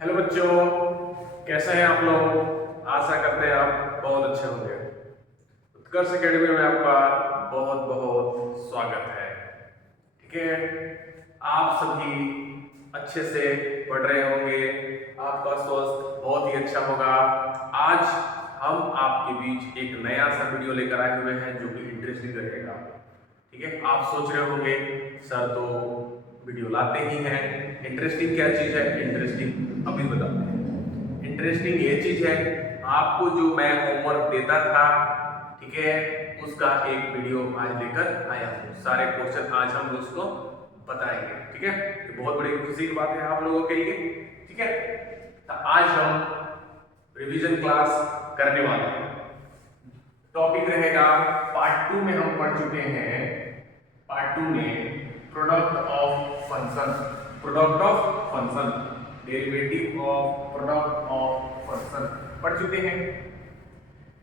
Hello बच्चों, कैसे हैं आप लोग। आशा करते हैं आप बहुत अच्छे होंगे। उत्कर्ष एकेडमी में आपका बहुत बहुत स्वागत है। ठीक है, आप सभी अच्छे से पढ़ रहे होंगे, आपका स्वास्थ्य बहुत ही अच्छा होगा। आज हम आपके बीच एक नया सा वीडियो लेकर आए हुए हैं जो कि इंटरेस्टिंग रहेगा। ठीक है, आप सोच रहे होंगे सर तो वीडियो लाते ही हैं, इंटरेस्टिंग क्या चीज है। इंटरेस्टिंग अभी बताते हैं। इंटरेस्टिंग ये चीज है, आपको जो मैं होमवर्क देता था, ठीक है, उसका एक वीडियो आज लेकर आया हूँ। सारे क्वेश्चन आज हम उसको बताएंगे। ठीक है, ये बहुत बड़ी खुशी की बात है आप लोगों के लिए। ठीक है, तो आज हम रिवीजन क्लास करने वाले हैं। टॉपिक रहेगा पार्ट 2 में हम पढ़ चुके हैं। पार्ट 2 में product of function, product of function, derivative of product of function पढ़ चुके हैं।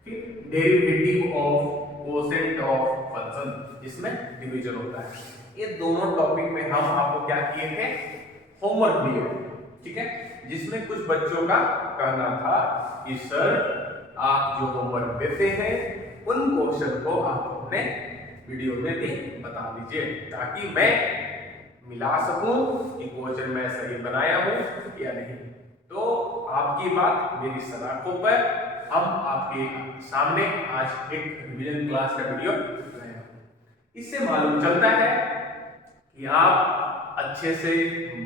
फिर derivative of quotient of function, जिसमें डिवीजन होता है। ये दोनों टॉपिक में हम आपको क्या किए थे, होमवर्क दिए थे। ठीक है, जिसमें कुछ बच्चों का कहना था कि सर आप जो होमवर्क देते हैं उन क्वेश्चन को आप अपने वीडियो में भी बता दीजिए, ताकि मैं मिला सकूं कि क्वेश्चन मैं सही बनाया हूं या नहीं। तो आपकी बात मेरी सलाखों पर, हम आपके सामने आज एक रिवीजन क्लास का वीडियो लाया हूं। इससे मालूम चलता है कि आप अच्छे से,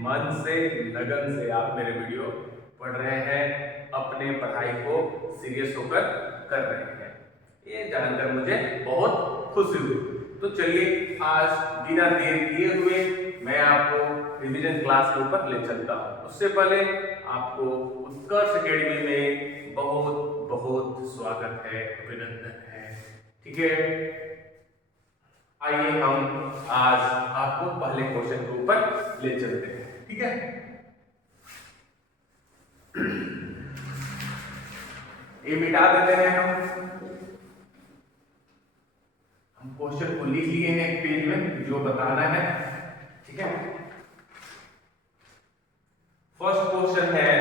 मन से, लगन से आप मेरे वीडियो पढ़ रहे हैं, अपने पढ़ाई को सीरियस होकर कर रहे हैं। ये जानकर मुझे बहुत खुशी हुई। तो चलिए आज बिना देर किए हुए मैं आपको रिवीजन क्लास के ऊपर ले चलता हूँ। उससे पहले आपको उत्कर्ष एकेडमी में बहुत बहुत स्वागत है, अभिनंदन है। ठीक है, आइए हम आज आपको पहले क्वेश्चन के ऊपर ले चलते हैं। ठीक है, ये मिटा देते हैं। हम क्वेश्चन को लिख लिए हैं एक पेज में, जो बताना है। ठीक है, फर्स्ट क्वेश्चन है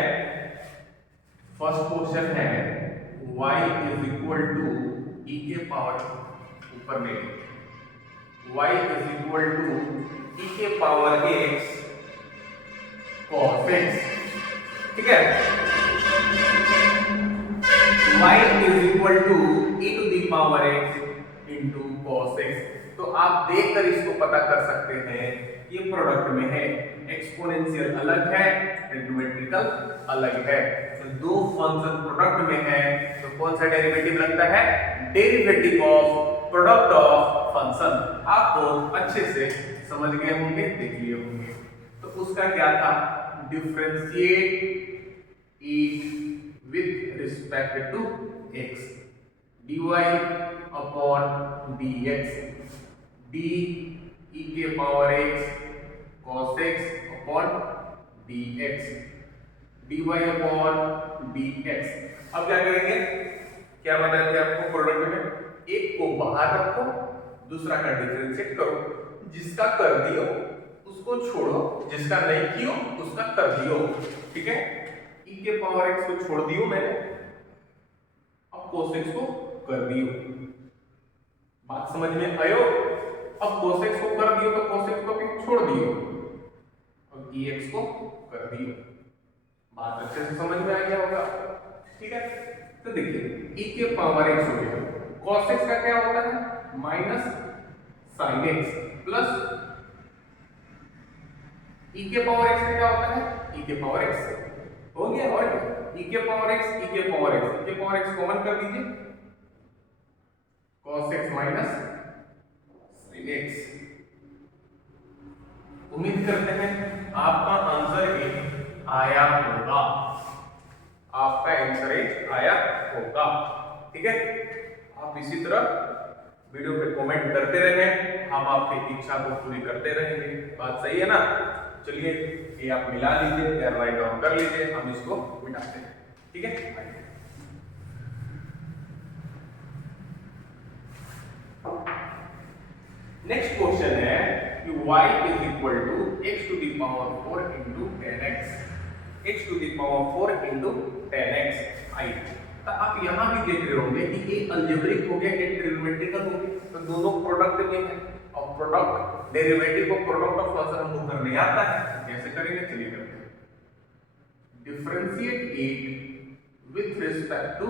y is equal to e के पावर, ऊपर में y is equal to e के पावर x cos x। ठीक है, y is equal to e to the power x into cos x। तो आप देखकर इसको पता कर सकते हैं, ये प्रोडक्ट में है, एक्सपोनेंशियल अलग है, ट्रिग्नोमेट्रिकल अलग है। तो दो फंक्शन प्रोडक्ट में है, तो कौन सा डेरिवेटिव लगता है, derivative of product of function. आप तो अच्छे से समझ गए होंगे, देख लिए होंगे। तो उसका क्या था, differentiate it with respect to x, dy upon dx, d e के power x cos x upon dx, dy upon dx। अब क्या करेंगे, क्या बताया थे आपको, प्रोडक्ट में एक को बाहर रखो, दूसरा का डिफरेंशिएट करो। जिसका कर दियो उसको छोड़ो, जिसका नहीं कियो उसका कर दियो। ठीक है, e के पावर x को छोड़ दियो मैंने, अब cos x को कर दियो। बात समझ में आयो। अब cos x को कर दियो तो cos x को भी छोड़ दियो और dx को कर दियो। बात अच्छे से समझ में आ गया होगा। ठीक है, तो देखिए e के पावर x हो गया, cos x का क्या होता है, minus sin x, plus e के पावर x का क्या होता है, e के पावर x हो गया। और e के पावर x, e के पावर x, e के पावर x कॉमन कर दीजिए, cos x minus sin x। उम्मीद करते हैं आपका आंसर ये आया होगा, आपका आंसर ये आया होगा। ठीक है, आप इसी तरह वीडियो पे कमेंट करते रहें, हम आपकी इच्छा को पूरी करते रहेंगे। बात सही है ना। चलिए ये आप मिला लीजिए या राइट डाउन कर लीजिए, हम इसको मिटाते हैं। ठीक है, नेक्स्ट क्वेश्चन है कि y is equal to x to the power 4 into 10x। x to the power 4 into 10x आई। तो आप यहाँ भी देख रहे होंगे कि ये अलजेब्रिक हो गया, ये ट्रिग्नोमेट्रिकल हो गया, तो दोनों प्रोडक्ट में है। और प्रोडक्ट डेरिवेटिव को प्रोडक्ट ऑफ फंक्शन हमको करने आता है, कैसे करेंगे चलिए करते हैं। Differentiate it with respect to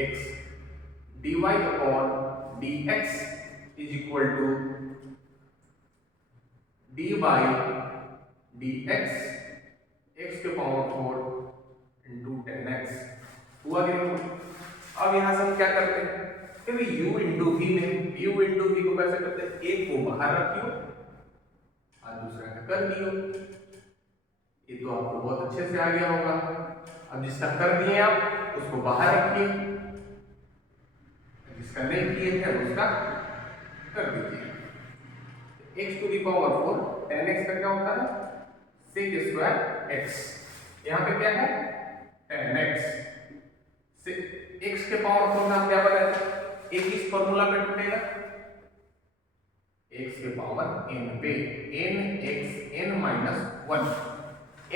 x, dy upon dx is equal to dy dx x के पावर 4 इंटू 10x हुआ कि नहीं? अब यहां से हम क्या करते हैं कि भाई u इंटू v में u इंटू v को कैसे करते हैं, एक को बाहर रखियो और दूसरा का कर दियो। ये तो आपको बहुत अच्छे से आ गया होगा। अब जिसका कर दिए आप उसको बाहर रखिए, जिसका नहीं किए थे उसका कर दीजिए। x to the power 4 10x का क्या होता है sec स्क्वायर x, यहाँ पे क्या है 10x से x के पावर 4 का क्या बताया था, एक इस फॉर्मूला पे टूटेगा x के पावर n पे n x n minus 1,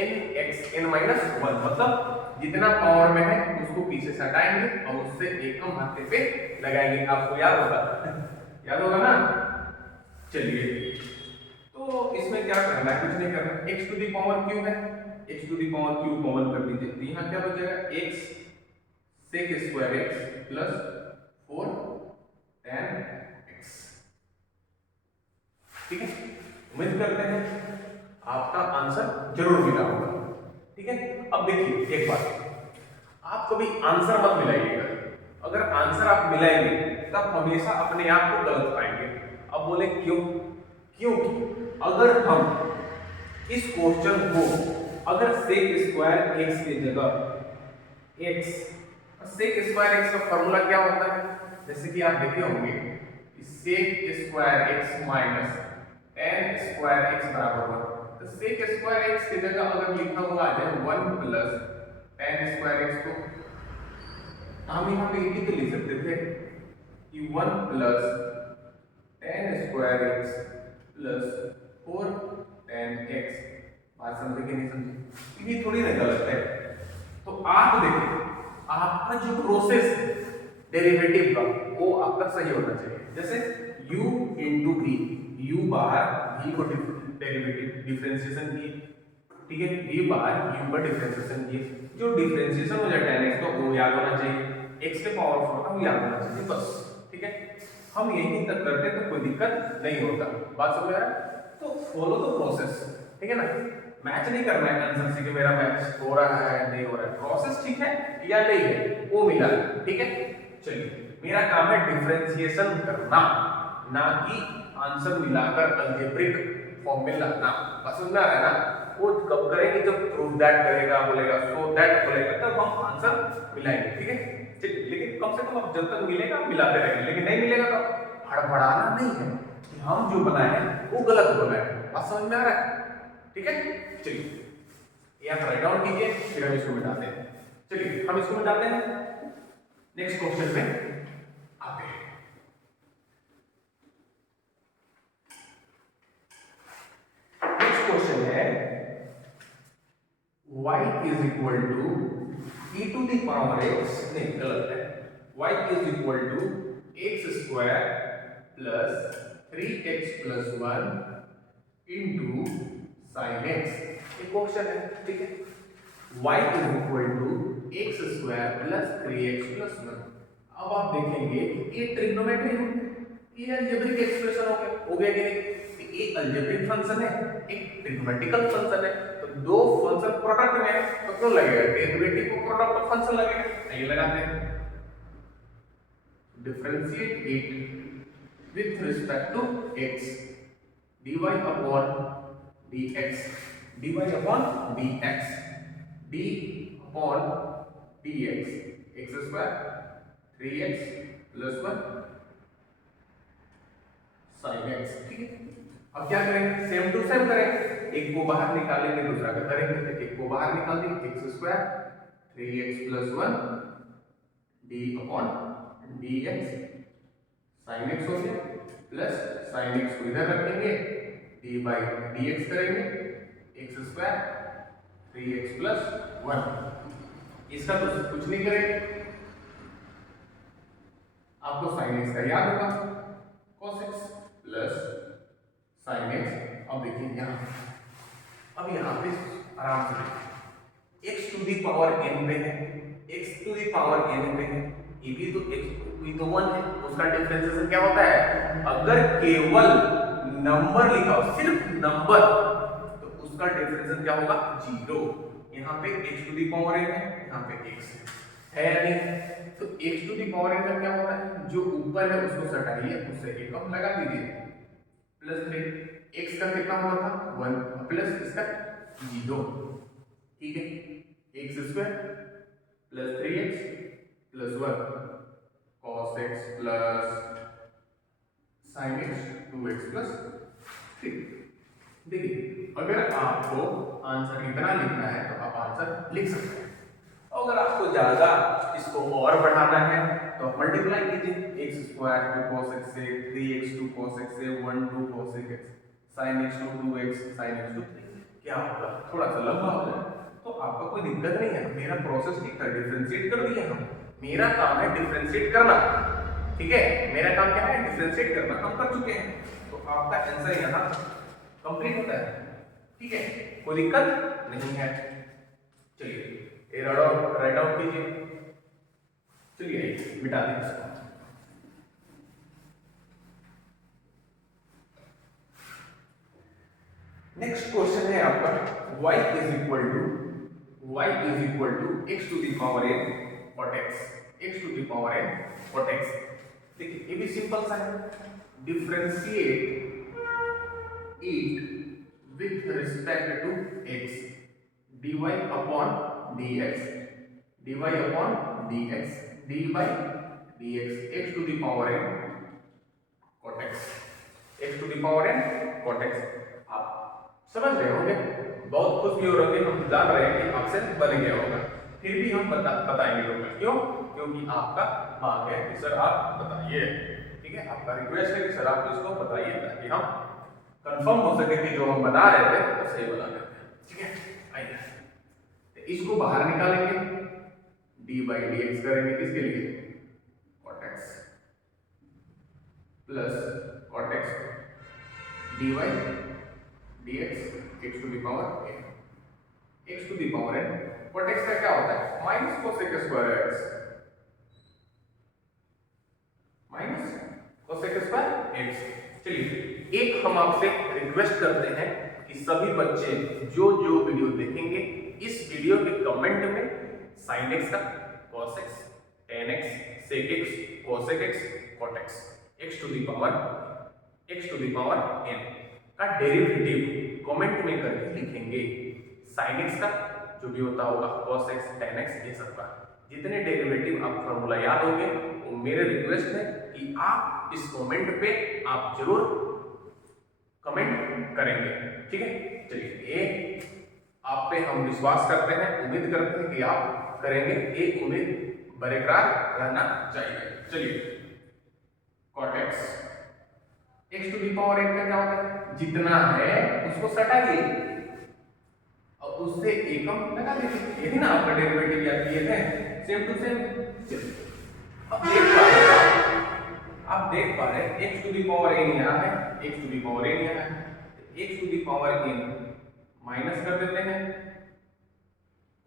n x n minus 1 मतलब जितना पावर में है उसको पीछे से हटाएंगे और उससे एक कम हाथे पे लगाएंगे। आपको याद होगा याद होगा ना। चलिए तो इसमें क्या करना है, कुछ नहीं करना, x to the power cube है, x to the power cube common कर दीजिए, तो यहाँ क्या बचेगा x sec square x plus 4 tan x। ठीक है, उम्मीद करते हैं आपका आंसर जरूर मिला होगा। ठीक है, अब देखिए एक बात, आप कभी आंसर मत मिलाइएगा। अगर आंसर आप मिलाएंगे तब हमेशा अपने आप को गलत पाएंगे। अब बोले क्यों? क्योंकि अगर हम इस क्वेश्चन को अगर sec स्क्वायर x की जगह x, sec स्क्वायर x का फॉर्मूला क्या होता है, जैसे कि आप देखे होंगे sec square x minus tan square x बराबर 1, तो sec स्क्वायर x की जगह अगर लिखा हुआ आ जाए 1 प्लस tan स्क्वायर x को, हम यहाँ पे एक ही तो लिख सकते थे कि 1 plus tan square x plus 4 tan x। बात समझे कि नहीं समझे? ये थोड़ी ना गलत है। तो आप देखिए आपका जो प्रोसेस है डेरिवेटिव का वो आपका सही होना चाहिए। जैसे u इंटू v, u बार v को डेरिवेटिव डिफरेंशिएशन किए, ठीक है, v बार u का डिफरेंशिएशन किए, जो डिफरेंशिएशन हो जाए tan x तो वो याद होना चाहिए, x के पावर 4 का वो याद होना चाहिए बस। ठीक है, हम यही तक करते तो कोई दिक्कत नहीं होता। बात समझ आ रहा है? तो फॉलो द प्रोसेस, ठीक है ना, मैच नहीं करना है आंसर से कि मेरा मैच हो रहा है नहीं हो रहा है, प्रोसेस ठीक है या नहीं है वो मिला है। ठीक है, चलिए मेरा काम है डिफरेंशिएशन करना, ना कि आंसर मिलाकर अलजेब्रिक फॉर्म में लाना। बस समझ में आ रहा है ना? वो कब करेंगे जब प्रूव दैट करेगा, बोलेगा सो दैट बोलेगा, तब हम आंसर मिलाएंगे। ठीक है, चलिए लेकिन कम से कम अब जब तक मिलेगा मिलाते रहेंगे, लेकिन नहीं मिलेगा तो हड़बड़ाना नहीं है कि हम जो बनाए हैं वो गलत बनाए हैं। बात समझ में आ रहा है? ठीक है, चलिए यहाँ राइट डाउन कीजिए, फिर हम इसको मिटाते हैं। चलिए हम इसको मिटाते हैं, नेक्स्ट क्वेश्चन में आते हैं। नेक्स्ट क्वेश्चन है y is equal to e to the power x, नहीं गलत है, y is equal to x square plus 3x plus 1 into sin x। एक क्वेश्चन है, ठीक है, y is equal to x square plus 3x plus 1। अब आप देखेंगे ये ट्रिग्नोमेट्री हो गया, ये अलजेब्रिक एक्सप्रेशन हो गया कि नहीं? एक अलजेब्रिक फंक्शन है, एक ट्रिग्नोमेट्रिकल फंक्शन है, तो दो फंक्शन प्रोडक्ट में है तो क्यों लगेगा डेरिवेटिव को प्रोडक्ट ऑफ फंक्शन लगेगा। ये लगाते हैं, differentiate it with respect to x, dy upon dx, dy upon dx, d upon dx, x square 3x plus 1 sin x। ठीक है, अब क्या करेंगे, सेम टू सेम करेंगे, एक को बाहर निकालेंगे दूसरा का करेंगे, एक को बाहर निकाल देंगे x square 3x plus 1 d upon dx sin x हो गया, प्लस sin x को इधर रखेंगे d बाई dx करेंगे x स्क्वायर 3x प्लस 1। इसका तो कुछ नहीं करेंगे, आपको sin x का याद होगा, cos x plus sin x। अब देखिए यहाँ, अब यहाँ पे आराम से देखिए, x to the power n पे है, x to the power n पे है, ये भी तो x भी तो 1 है, उसका डिफरेंशिएशन क्या होता है? अगर केवल नंबर लिखा हो, सिर्फ नंबर, तो उसका डिफरेंशिएशन क्या होगा? 0। यहाँ पे x to the power n है, यहाँ पे x है या नहीं? तो x to the power n का क्या होता है? जो ऊपर है उसको सटाइए, उससे एकम लगा दीजिए, प्लस 3। x का कितना होता था? 1 प्लस इसका 0, ठीक है। x square plus 3x plus 1 cos x plus sin x 2x plus 3। देखिए, अगर आपको आंसर इतना लिखना है तो आप आंसर लिख सकते हैं। अगर आपको ज्यादा इसको और बढ़ाना है तो मल्टीप्लाई कीजिए, x square to cos x से, 3x टू cos x से, 1 to cos x, sin x to 2x, sin x to 3। क्या होगा? थोड़ा सा लंबा हो जाए तो आपका कोई दिक्कत नहीं है, मेरा प्रोसेस ठीक था, डिफरेंशिएट कर दिए हम। मेरा काम है डिफरेंशिएट करना, ठीक है, मेरा काम क्या है? डिफरेंशिएट करना, हम कर चुके हैं। तो आपका आंसर यहाँ कंप्लीट होता है, ठीक है, कोई दिक्कत नहीं है। चलिए ये राइट आउट कीजिए, चलिए मिटा दें इसको। नेक्स्ट क्वेश्चन है आपका y is equal to x to the power n cot x, x to the power n cot x। देखिए ये भी सिंपल सा है, differentiate it with respect to x, dy upon dx, dy upon dx, dy dx, x to the power n cot x, x to the power n cot x। आप समझ रहे होंगे, बहुत खुश भी हो रहे होंगे, हम जान रहे हैं कि आपसे बन गया होगा, फिर भी हम बताएंगे लोग, क्यों? क्योंकि आपका मांग है कि सर आप बताइए, ठीक है, आपका रिक्वेस्ट है कि सर आप इसको बताइए, ताकि हम कंफर्म हो सके कि जो हम बना रहे थे वो सही बना रहे थे, ठीक है। आइए इसको बाहर निकालेंगे, dy dx करेंगे, किसके लिए? cot x plus cot x dy dx x to the power n, x to the power n। cot x का क्या होता है? Minus cosec square x, minus cosec square x। चलिए एक हम आपसे रिक्वेस्ट करते हैं कि सभी बच्चे जो जो वीडियो देखेंगे, इस वीडियो के कमेंट में sin x का, cos x, tan x, sec x, cosec x, cot x, x to the power n का डेरिवेटिव कमेंट में करके लिखेंगे। sin x का जो भी होता होगा, cos x, tan x, ये सब का जितने डेरिवेटिव आप फॉर्मूला याद होंगे, वो मेरे रिक्वेस्ट है कि आप इस कमेंट पे आप जरूर कमेंट करेंगे, ठीक है। चलिए ये आप पे हम विश्वास करते हैं, उम्मीद करते हैं कि आप करेंगे, ये उम्मीद बरकरार रहना चाहिए। चलिए cot x, x to the power n का क्या होता है? जितना है उसको सटाइए और उससे एकम लगा दीजिए, यही ना आपका डेरिवेटिव याद किए थे, सेम टू सेम। चलिए आप देख पा रहे हैं x to the power n यहाँ है, x to the power n यहाँ है, x to the power n minus कर देते हैं,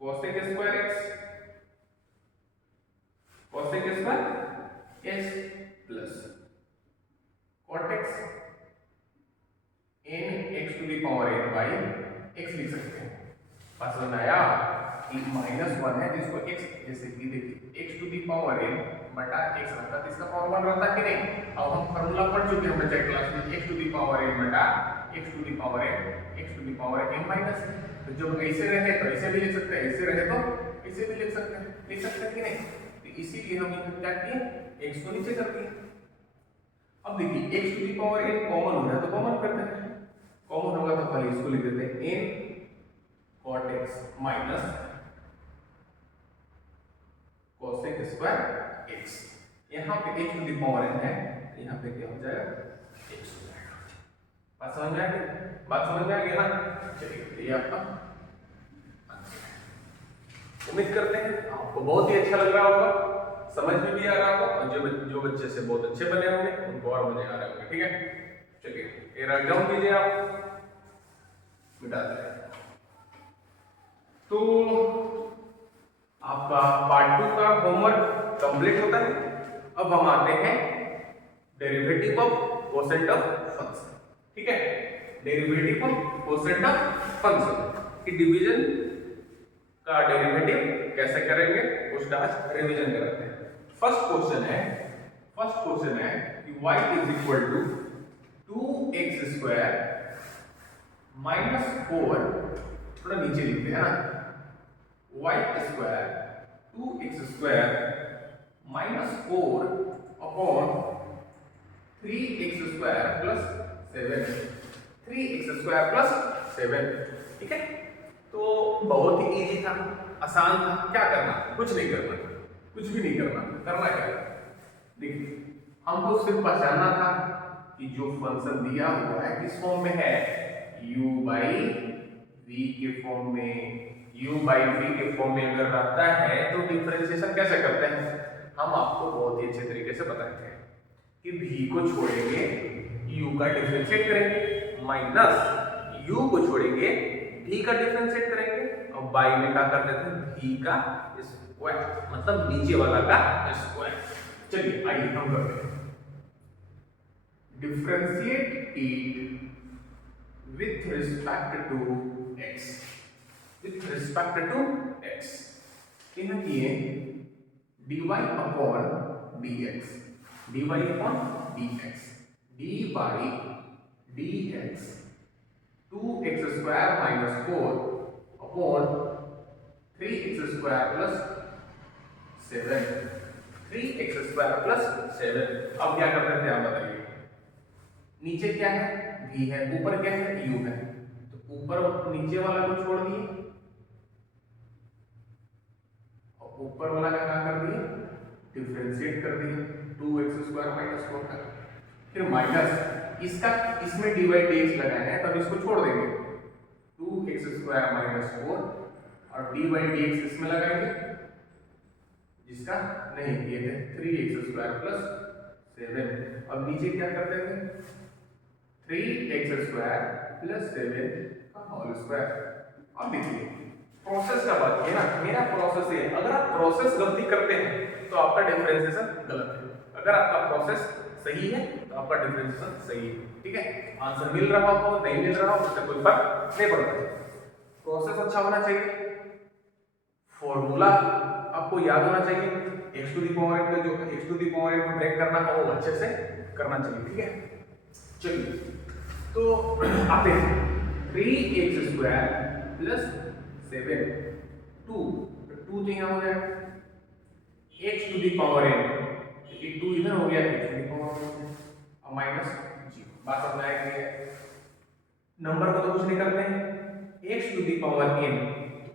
cosec square x, cosec square x plus cot x n x to the power n by x लिख सकते हैं। बात समझ में आया? -1 है जिसको x, जैसे कि देखिए x to the power n बटा x रहता है, इसका पावर 1 रहता कि नहीं? अब हम फार्मूला पढ़ चुके हैं बच्चे क्लास में, x to the power n बटा x to the power n, x to the power n minus. तो जब ऐसे रहे तो ऐसे भी लिख सकते हैं, ऐसे रहे तो ऐसे भी लिख सकते हैं कि नहीं? तो इसीलिए हम क्या किए, x को नीचे कर दिए। अब देखिए x to the power n common हो रहा है तो कॉमन करते हैं, कॉमन होगा तो पहले इसको लिख देते हैं n cot x minus cosec square x। यहाँ पे h to the power n है, यहाँ पे क्या हो जाएगा? x हो जाएगा। बात समझ में आ गई ना? चलिए ये आपका उम्मीद करते हैं आपको बहुत ही अच्छा लग रहा होगा, समझ में भी आ रहा होगा, और जो बच्चे से बहुत अच्छे बने होंगे उनको और मजे आ रहे होंगे। ठीक है, चलिए ये राइट डाउन कीजिए, आप मिटा दें। तो आपका पार्ट 2 का होमवर्क कंप्लीट होता है। अब हम आते हैं derivative of quotient of function. ठीक है, derivative of quotient of function की डिवीजन का डेरिवेटिव कैसे करेंगे उसका आज रिवीजन कराते हैं। फर्स्ट क्वेश्चन है कि y is equal to 2x square minus 4, थोड़ा नीचे लिखते हैं ना, y square 2x square minus 4 upon 3x square plus 7, 3x square plus 7। ठीक है, तो बहुत ही इजी था, आसान था। क्या करना, कुछ नहीं करना, कुछ भी नहीं करना। करना क्या है, देखिए हमको सिर्फ पहचानना था कि जो फंक्शन दिया हुआ है किस फॉर्म में है, u बाई v के फॉर्म में। u बाई v के फॉर्म में अगर रहता है तो डिफरेंशिएशन कैसे करते हैं, हम आपको बहुत ही अच्छे तरीके से बताएंगे कि v को छोड़ेंगे u का डिफरेंशिएट करेंगे, माइनस u को छोड़ेंगे v का डिफरेंशिएट करेंगे, और बाई में क्या कर देते हैं, v का स्क्वायर, मतलब नीचे वाला का स्क्वायर। चलिए आइए हम करते हैं। Differentiate it with respect to x, with respect to x। इन्हें किए dy upon dx, dy upon dx, d by dx 2x square minus 4 upon 3x square plus 7, 3x square plus 7। अब क्या करते थे आप बताइए, नीचे क्या है, v है, ऊपर क्या है, u है, तो ऊपर नीचे वाला को छोड़ दिए और ऊपर वाला का क्या कर दिए, डिफरेंशिएट कर दिए 2x स्क्वायर माइनस 4 का, फिर माइनस इसका, इसमें dy dx लगाए हैं तब इसको छोड़ देंगे 2x स्क्वायर माइनस 4 और dy dx इसमें लगाएंगे, जिसका नहीं ये थे 3x स्क्वायर प्लस 7। अब नीचे क्या करते थे, 3x स्क्वायर प्लस 7 का होल स्क्वायर। अब देखिए प्रोसेस का बात किया ना, मेरा प्रोसेस है, अगर आप प्रोसेस गलती करते हैं तो आपका डिफरेंशिएशन गलत है, अगर आपका प्रोसेस सही है तो आपका डिफरेंशिएशन सही है। ठीक है, आंसर मिल रहा हो नहीं मिल रहा हो उससे कोई फर्क नहीं पड़ता। प्रोसेस अच्छा होना चाहिए, फॉर्मूला आपको याद होना चाहिए, x to the power n का जो x to the power n को ब्रेक करना हो वो अच्छे से करना चाहिए। ठीक है, चलिए तो आते हैं 3x स्क्वायर प्लस 7 2 तो यहाँ हो जाएगा x to the power n, ये 2 इधर हो गया, x to the power n और माइनस 0। बात समझ आ गई है, नंबर को तो कुछ नहीं करते हैं, x to the power n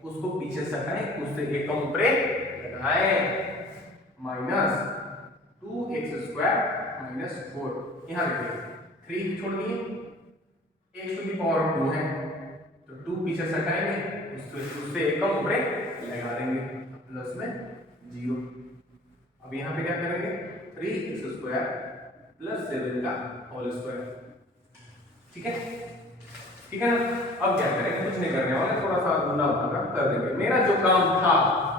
उसको पीछे सटाएं, उससे एक कम ब्रेक लगाएं, माइनस 2x स्क्वायर माइनस 4। यहाँ देखिए 3 छोड़ दिए, x टू दी पावर 2 है तो 2 पीछे सटाएंगे, उससे एक कम ब्रेक लगा देंगे, प्लस में 0। अब यहाँ पे क्या करेंगे, 3x स्क्वायर प्लस 7 का होल स्क्वायर। ठीक है, ठीक है ना। अब क्या करेंगे, कुछ नहीं करने वाले, थोड़ा सा गुना भागा कर देंगे। मेरा जो काम था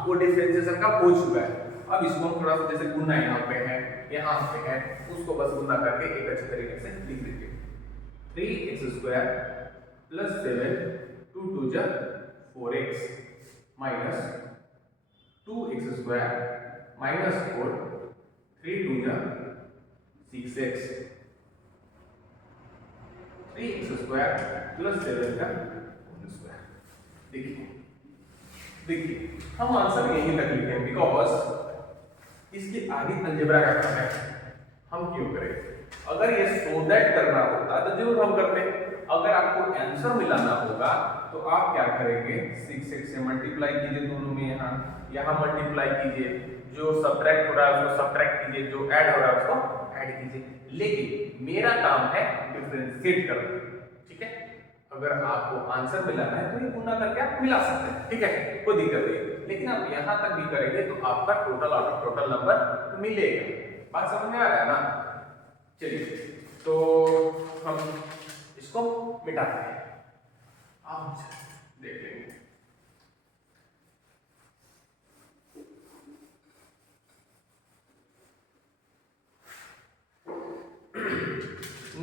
वो डिफरेंशिएशन का हो चुका है, अब इसको हम थोड़ा सा जैसे गुना यहाँ पे है यहाँ पे है, उसको बस गुना करके एक अच्छे तरीके से लिख देंगे। 3x स्क्वायर प्लस 7 2 2 जा 4x minus 2x square minus 4 3 2 जा 6x, 3x स्क्वायर प्लस 7 का होल स्क्वायर। देखिए देखिए हम आंसर यहीं तक लिखे हैं, बिकॉज इसके आगे अलजेब्रा का काम है, हम क्यों करें। अगर ये सो दैट करना होता तो जरूर हम करते, अगर आपको आंसर मिलाना होगा तो आप क्या करेंगे, 6x से मल्टीप्लाई कीजिए दोनों में, यहाँ मल्टीप्लाई कीजिए, जो सब्ट्रैक्ट हो रहा है उसको सब्ट्रैक्ट कीजिए, जो ऐड हो रहा है उसको ऐड कीजिए। लेकिन मेरा काम है डिफरेंशिएट करना। ठीक है, अगर आपको आंसर मिलाना है तो ये गुना करके आप मिला सकते हैं, ठीक है, कोई दिक्कत नहीं। लेकिन आप यहाँ तक भी करेंगे तो आपका टोटल नंबर मिलेगा। बात समझ में आ रहा है ना? चलिए तो हम इसको मिटाते हैं, आप देख लेंगे।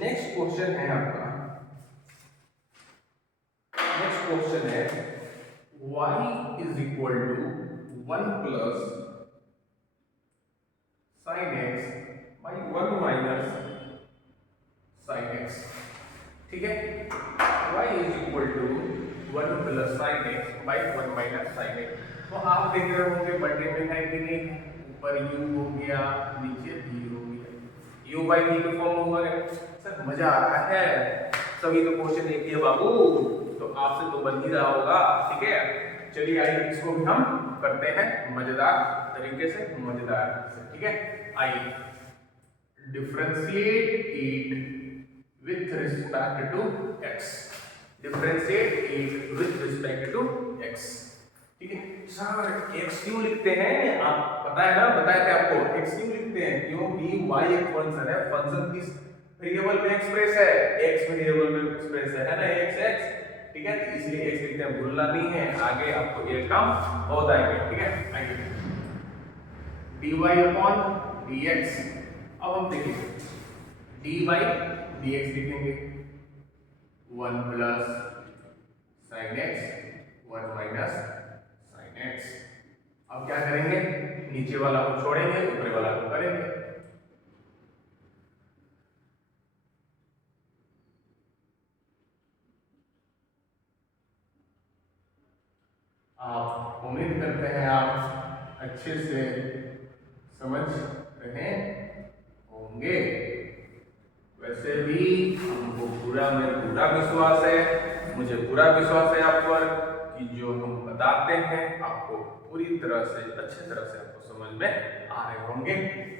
नेक्स्ट क्वेश्चन है आपका, नेक्स्ट क्वेश्चन है y is equal to 1 plus sine x by 1 minus sine x, ठीक है। y is equal to 1 plus sine x by 1 minus sine x. तो आप देख रहे होंगे बर्थडे में है कि नहीं, ऊपर u हो गया, नीचे v हो गया, u बाई v का फॉर्म हुआ है। सर मजा आ रहा है, सभी तो क्वेश्चन एक ही है बाबू, तो आपसे तो बन ही रहा होगा, ठीक है। चलिए आइए इसको भी हम करते हैं मजेदार तरीके से, मजेदार से, ठीक है। आइए differentiate it with respect to x, differentiate it with respect to x, ठीक है। सर x क्यों लिखते हैं, आप पता है ना, बताया था आपको x क्यों लिखते हैं, क्योंकि y एक फंक्शन है, फंक्शन किस वेरिएबल में एक्सप्रेस है, x वेरिएबल में एक्सप्रेस है ना, x, ठीक है, तो इसलिए x लिखते हैं, भूलना नहीं है, आगे आपको ये काम बहुत आएंगे, ठीक है। आइए dy अपॉन dx, अब हम देखेंगे dy dx लिखेंगे 1 plus sine x 1 minus sine x. अब क्या करेंगे, नीचे वाला को छोड़ेंगे, ऊपर वाला को करेंगे। आप उम्मीद करते हैं आप अच्छे से समझ रहे होंगे। वैसे भी हमको पूरा विश्वास है, मुझे पूरा विश्वास है आप पर कि जो हम बताते हैं आपको पूरी तरह से अच्छी तरह से आपको समझ में आ रहे होंगे।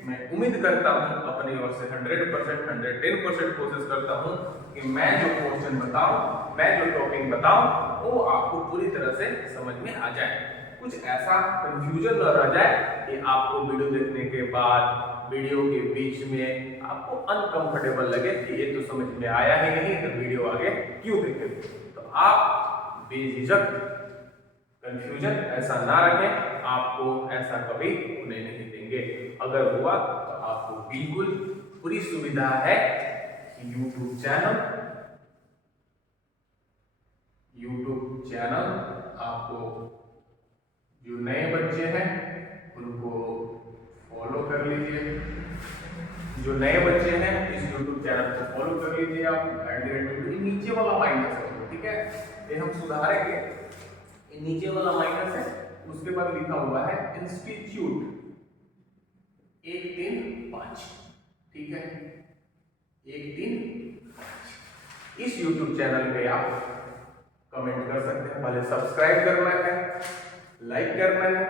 मैं उम्मीद करता हूँ अपनी ओर से 100% 110% कोशिश करता हूँ कि मैं जो क्वेश्चन बताऊं, मैं जो टॉपिक बताऊं, वो आपको पूरी तरह से समझ में आ जाए, कुछ ऐसा कंफ्यूजन न रह जाए कि आपको वीडियो देखने के बाद वीडियो के बीच में आपको अनकंफर्टेबल लगे कि ये तो समझ में आया ही नहीं, तो वीडियो आगे क्यों देखें। तो आप बेझिझक कंफ्यूजन ऐसा ना रखें, आपको ऐसा कभी होने नहीं देंगे। अगर हुआ तो आपको बिल्कुल पूरी सुविधा है कि यूट्यूब चैनल आपको जो नए बच्चे हैं उनको फॉलो कर लीजिए, जो नए बच्चे हैं इस YouTube चैनल को फॉलो कर लीजिए आप। नीचे वाला माइनस है, ठीक है, ये हम सुधारेंगे। ये नीचे वाला माइनस है, उसके बाद लिखा हुआ है इंस्टीट्यूट 135, ठीक है, 135। इस YouTube चैनल पे आप कमेंट कर सकते हैं, पहले सब्सक्राइब करना है, लाइक करना है,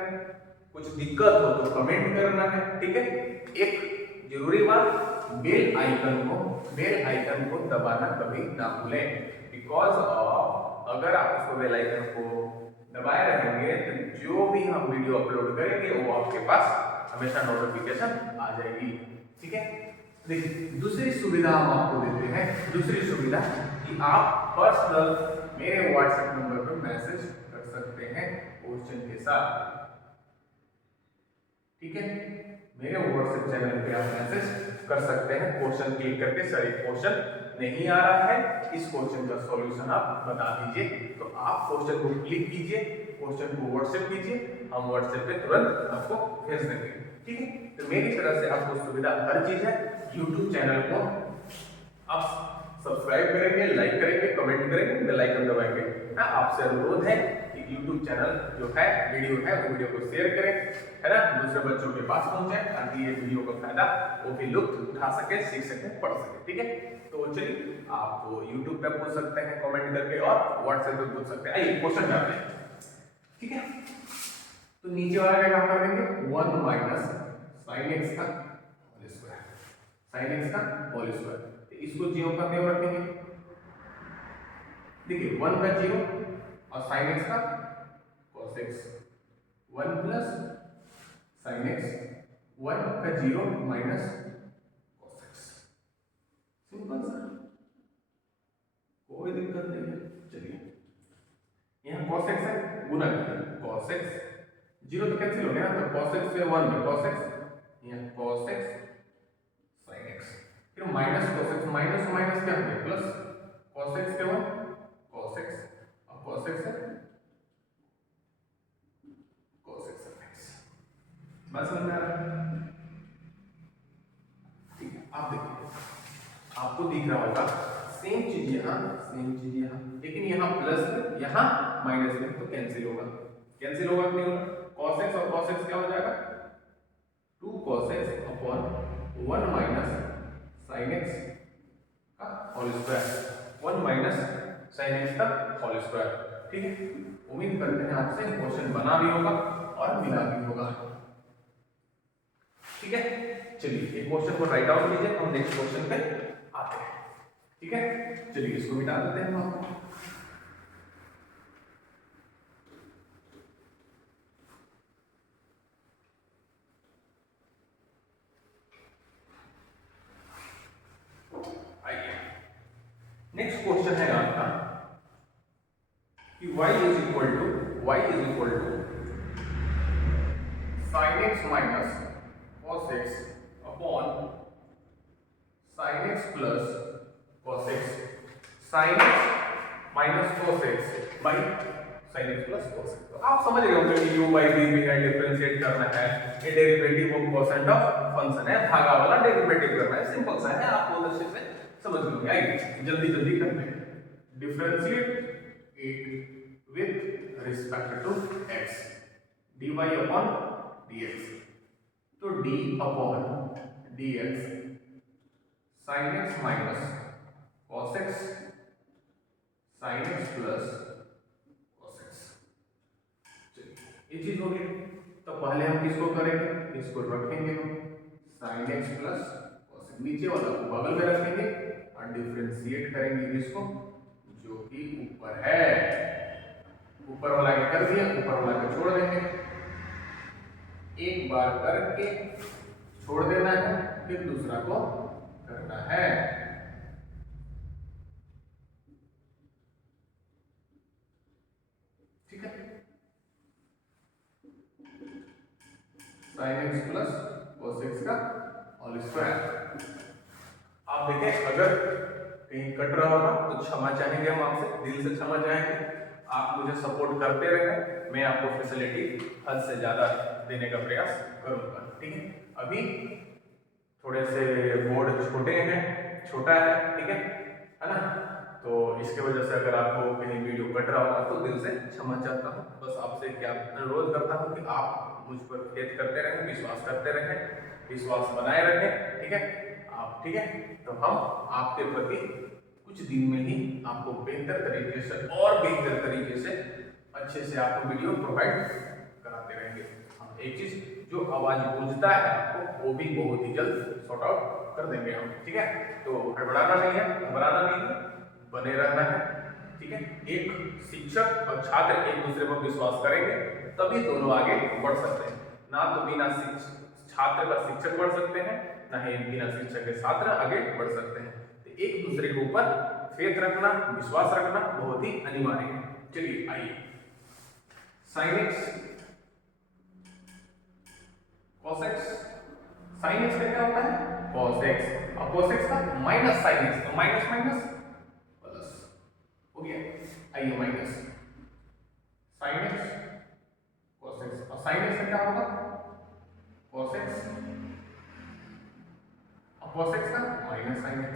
कुछ दिक्कत हो तो कमेंट करना है, ठीक है। एक जरूरी बात, बेल आइकन को दबाना कभी ना भूलें, बिकॉज ऑफ अगर आप उसको बेल आइकन को दबाए रहेंगे तो जो भी हम वीडियो अपलोड करेंगे वो आपके पास हमेशा नोटिफिकेशन आ जाएगी, ठीक है। देखिए दूसरी सुविधा हम आपको देते हैं, दूसरी सुविधा कि आप पर्सनल मेरे व्हाट्सएप नंबर पर मैसेज कर सकते हैं क्वेश्चन के साथ, ठीक है। मेरे व्हाट्सएप चैनल पे आप मैसेज कर सकते हैं क्वेश्चन क्लिक करके, सर एक क्वेश्चन नहीं आ रहा है, इस क्वेश्चन का सॉल्यूशन आप बता दीजिए, तो आप क्वेश्चन को क्लिक कीजिए, क्वेश्चन को व्हाट्सएप कीजिए, हम व्हाट्सएप पे तुरंत आपको भेज देंगे, ठीक है। तो मेरी तरफ से आपको सुविधा हर चीज है। यूट्यूब चैनल को आप सब्सक्राइब करेंगे, लाइक करेंगे, कमेंट करेंगे, बेल आइकन दबाएंगे। आपसे अनुरोध है कि यूट्यूब चैनल जो है वीडियो को शेयर करें, है ना, दूसरे बच्चों के पास पहुंचे ताकि ये वीडियो का फायदा वो भी लुत्फ उठा सके, सीख सके, पढ़ सके, ठीक है। तो चलिए आप यूट्यूब पे पूछ सकते हैं कमेंट करके और व्हाट्सएप पे पूछ सकते हैं। आइए क्वेश्चन डालते हैं, ठीक है। तो नीचे वाला क्या कर देंगे, 1 माइनस साइन एक्स का होल स्क्वायर, साइन एक्स का होल स्क्वायर, इसको ज्यों का त्यों रखेंगे, देखिए 1 का 0 और साइन एक्स का cos x, 1 plus sine x, 1 का 0 माइनस cos x। सिंपल सा, कोई दिक्कत नहीं है। चलिए यहाँ cos x है, गुना करिए cos x, 0 तो कैंसिल हो गया ना, तो cos x से 1 में cos x, यहाँ cos x sin x, फिर minus cos x, minus minus क्या हो गया प्लस, cos x क्या हुआ cos x, और cos x है cos x sin x। बात समझ में आ रहा है? ठीक है, आप देखिए, आपको दिख रहा होगा सेम चीज यहाँ, सेम चीज यहाँ, लेकिन यहाँ प्लस में यहाँ माइनस में, तो कैंसिल होगा, कैंसिल होगा कि नहीं होगा, cos x और cos x क्या हो जाएगा 2 cos x upon 1 minus sin x का whole square, 1 minus sin x का होल स्क्वायर। ठीक है, उम्मीद करते हैं आपसे क्वेश्चन बना भी होगा और मिला भी होगा। ठीक है, चलिए एक क्वेश्चन को राइट डाउन कीजिए, हम नेक्स्ट क्वेश्चन पे आते हैं। ठीक है, चलिए इसको मिटा देते हैं हम। आइए नेक्स्ट क्वेश्चन है आपका कि y is equal to sin x minus cos x upon sin x plus cos x, sin x minus cos x by sin x plus cos x। तो आप समझ रहे होंगे कि u बाई v भी है, डिफरेंशिएट करना है, ये derivative of quotient of function है, भागा वाला डेरिवेटिव करना है, सिंपल सा है, आप बहुत अच्छे से समझ लोगे। आइए जल्दी जल्दी करते हैं। Differentiate it with respect to x, dy upon dx, तो d upon dx sin x minus cos x sin x plus cos x। चलिए ये चीज हो गई, तो पहले हम किसको करेंगे, इसको रखेंगे हम sin x plus cos x, नीचे वाला को बगल में रखेंगे और डिफरेंशिएट करेंगे इसको, जो कि ऊपर है, ऊपर वाला के कर दिया, ऊपर वाला को छोड़ देंगे, एक बार करके छोड़ देना है, फिर दूसरा को करना है। ठीक है, sin x plus cos x का होल स्क्वायर। आप देखें अगर कहीं कट रहा होगा तो क्षमा चाहेंगे, हम आपसे दिल से क्षमा चाहेंगे, आप मुझे सपोर्ट करते रहें, मैं आपको फैसिलिटी हद से ज्यादा देने का प्रयास करूंगा। ठीक है, अभी थोड़े से बोर्ड छोटे हैं, छोटा है, ठीक है ना, तो इसके वजह से अगर आपको कहीं वीडियो कट रहा होगा तो दिल से क्षमा चाहता हूँ। बस आपसे क्या अनुरोध करता हूँ कि आप मुझ पर फेथ करते रहें, विश्वास करते रहें, विश्वास बनाए रखें। ठीक है आप, ठीक है, तो हम आपके प्रति कुछ दिन में ही आपको बेहतर तरीके से और बेहतर तरीके से अच्छे से आपको वीडियो प्रोवाइड कराते रहेंगे। हम एक चीज जो आवाज गूंजता है आपको, वो भी बहुत ही जल्द सॉर्ट आउट कर देंगे हम। ठीक है, तो हड़बड़ाना नहीं है, घबराना नहीं है, बने रहना है। ठीक है, एक शिक्षक और छात्र एक दूसरे पर विश्वास करेंगे तभी दोनों आगे बढ़ सकते हैं, ना तो बिना छात्र का शिक्षक बढ़ सकते हैं, ना ही बिना शिक्षक के छात्र आगे बढ़ सकते हैं। तो एक दूसरे के ऊपर फेथ रखना, विश्वास रखना बहुत ही अनिवार्य है। चलिए आइए, sin x cos x, sin x का क्या होता है cos x, और cos x का माइनस sin x, तो माइनस माइनस प्लस हो गया। आइए minus sin x cos x, और sin x का क्या होगा cos x, और cos x का माइनस sin x।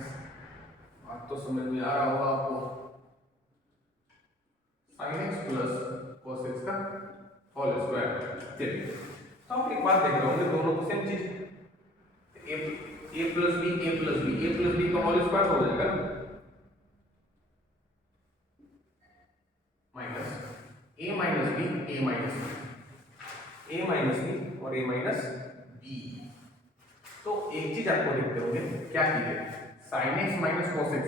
बात तो समझ में आ रहा होगा आपको, sin x plus cos x का होल स्क्वायर। चलिए तो आप एक बात देख रहे होंगे, दोनों तो सेम चीज है, a plus b, a plus b, a plus b का होल स्क्वायर हो जाएगा ना, minus a minus b, a minus b, a minus b और a माइनस बी। तो एक चीज आपको देखते होंगे, क्या चीज है sin x minus cos x,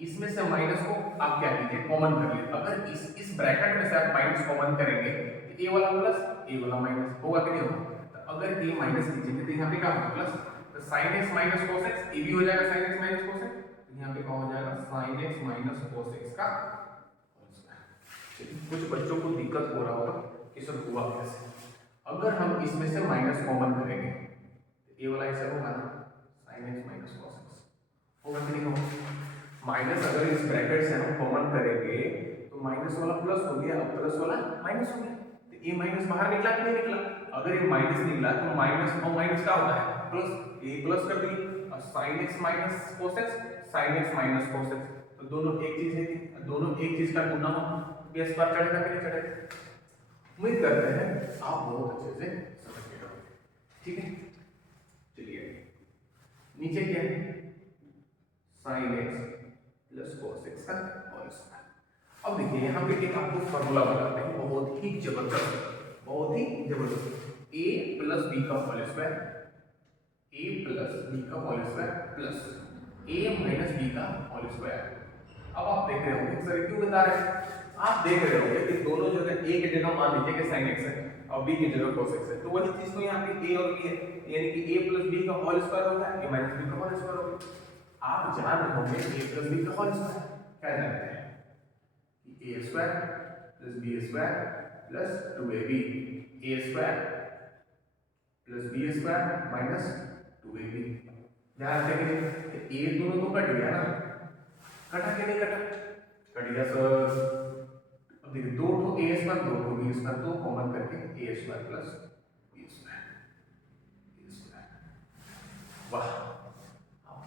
इसमें से माइनस को आप क्या कीजिए, कॉमन कर लीजिए। अगर इस ब्रैकेट में से आप माइनस कॉमन करेंगे तो ए वाला प्लस ए वाला माइनस होगा कि नहीं होगा। तो अगर ए माइनस कीजिएंगे तो यहाँ पे क्या होगा, प्लस। तो sin x minus cos x, ये भी हो जाएगा sin x minus cos x। तो यहाँ पे क्या हो जाएगा, sin x minus cos x का होल स्क्वायर। कुछ बच्चों को दिक्कत हो रहा होगा कि सर हुआ कैसे। अगर हम इसमें से माइनस कॉमन करेंगे तो ये वाला ऐसा होगा ना, sin x minus cos x होगा कि नहीं होगा। माइनस अगर इस ब्रैकेट से हम कॉमन करेंगे तो माइनस वाला प्लस हो गया और प्लस वाला माइनस हो गया। तो ये माइनस बाहर निकला कि नहीं निकला। अगर ये माइनस निकला तो माइनस और माइनस क्या होता है, प्लस। ये प्लस कर दी और sin x minus cos x, sin x minus cos x, तो दोनों एक चीज है कि दोनों एक चीज का गुना हो, बेस पर चढ़ेगा कि नहीं चढ़ेगा। उम्मीद करते हैं आप बहुत अच्छे से समझ गए होंगे, ठीक है। चलिए नीचे क्या है, sin x plus cos x का होल स्क्वायर। अब देखिए यहाँ पे एक आपको फॉर्मूला बताते हैं, बहुत ही जबरदस्त, बहुत ही जबरदस्त। a प्लस b का whole square, a plus b का whole square plus a minus b का होल स्क्वायर। अब आप देख रहे होंगे सर क्यों बता रहे हैं, आप देख रहे होंगे कि दोनों जगह a की जगह मान लीजिए कि sin x है और b की जगह cos x है। तो वही चीज तो यहाँ पे a और b है, यानी कि a प्लस b का होल स्क्वायर होगा, a माइनस b का होल स्क्वायर होगा। आप जान रहे होंगे a प्लस b का होल स्क्वायर क्या जानते हैं कि a square plus b square plus 2ab, a square plus b square minus 2ab। ध्यान रखेंगे कि a दोनों तो कट गया ना, कटा कि नहीं कटा, कट गया सर। अब देखिए दो तो a स्क्वायर दो तो b स्क्वायर, तो कॉमन करके a square plus b square, वाह।